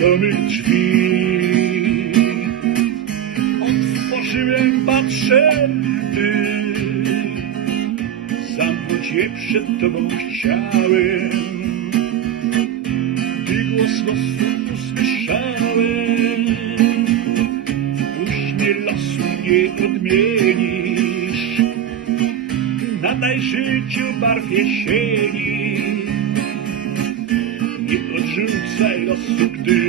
do mych drzwi. Otworzyłem, patrzę, ty, zamknąć je przed tobą chciałem, gdy głos losu usłyszałem. Puść mnie, losu, nie odmienisz, nadaj życiu barw jesieni. Nie odrzucaj losu, gdy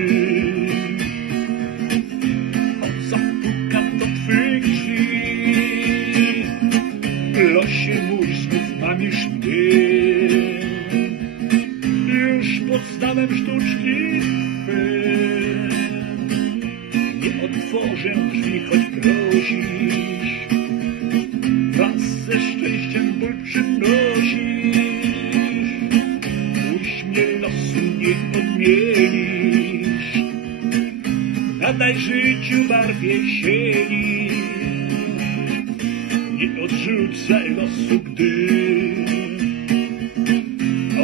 on zapuka do twych drzwi. W losie mój znów mamisz mnie, już poznałem sztuczki twe. Nie otworzę drzwi, choć prosisz, wraz ze szczęściem ból przynosisz. Puść mnie, losu, nie odmienisz, nadaj życiu barw jesieni. Nie odrzucaj losu, gdy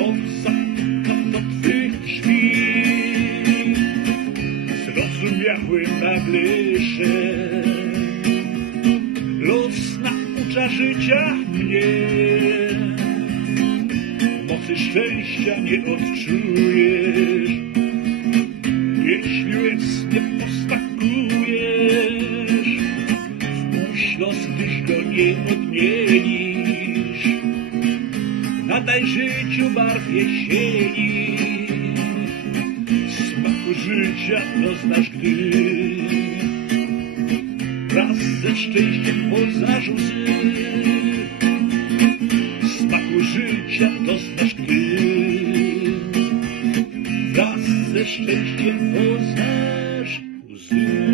on zapuka do twych drzwi. Zrozumiałem nagle, że los naucza życia mnie. Mocy szczęścia nie odczujesz, jeśli łez nie posmakujesz. Wpuść los, gdyś go nie odmienisz, nadaj życiu barw jesieni. Smaku życia doznasz, gdy wraz ze szczęściem poznasz łzy. Smaku życia doznasz, gdy wraz ze szczęściem poznasz łzy.